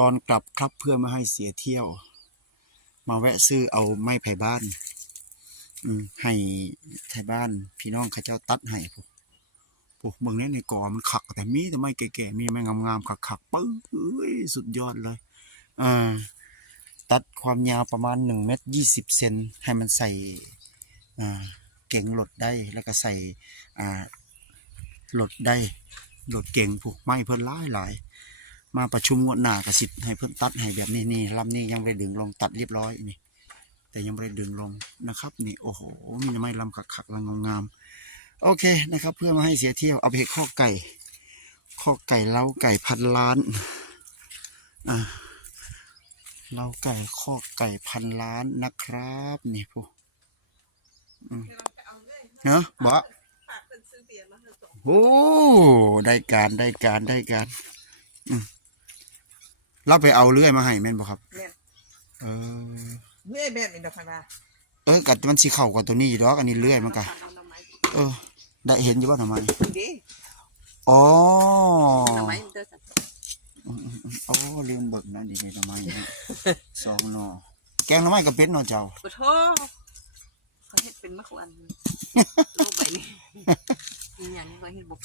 ตอนกลับครับเพื่อไม่ให้เสียเที่ยวมาแวะซื้อเอาไม้ไผ่บ้านให้ไทยบ้านพี่น้องข้าเจ้าตัดให้พวกเมืองนี้ในก่อมันขักแต่มีแต่ไม้แก่ๆมีไม้งามๆขักๆปื้ยสุดยอดเลยอ่าตัดความยาวประมาณ1 เมตร 20 เซนให้มันใส่เก่งหลดได้แล้วก็ใส่หลดได้หลดเก่งพวกไม้เพิ่นหลายมาประชุมงวดหน้ากระสิทธิ์ให้เพิ่นตัดให้แบบนี้นี่ลำนี้ยังไม่ได้ดึงลงตัดเรียบร้อยนี่แต่ยังไม่ได้ดึงลงนะครับนี่โอ้โหมีไม้ลำขักๆลำงามๆโอเคนะครับเพื่อมาให้เสียเที่ยวเอาไปให้ข้อไก่เล้าไก่พันล้านเล้าไก่ข้อไก่พันล้านนะครับนี่พวกเนาะบอกโอ้ได้การเราไปเอาเลื่อยมาให้แม่นบ่ครับเลื่อยแบบนี้ดอกค่ะกัดมันสีเข่ากว่าตัวนี้ดอกอันนี้เลื่อยมันกะได้เห็นอยู่ว่าทำไมอ๋อโอ้ลืมเบิกนะดีเลยทำไม2 หน่อแกงทำไมกับเป็ดนอเจ้าขอโทษเขาเห็ดเป็นมะขวัญรูปใบนี้อย่างนี้เขาเห็ดบุก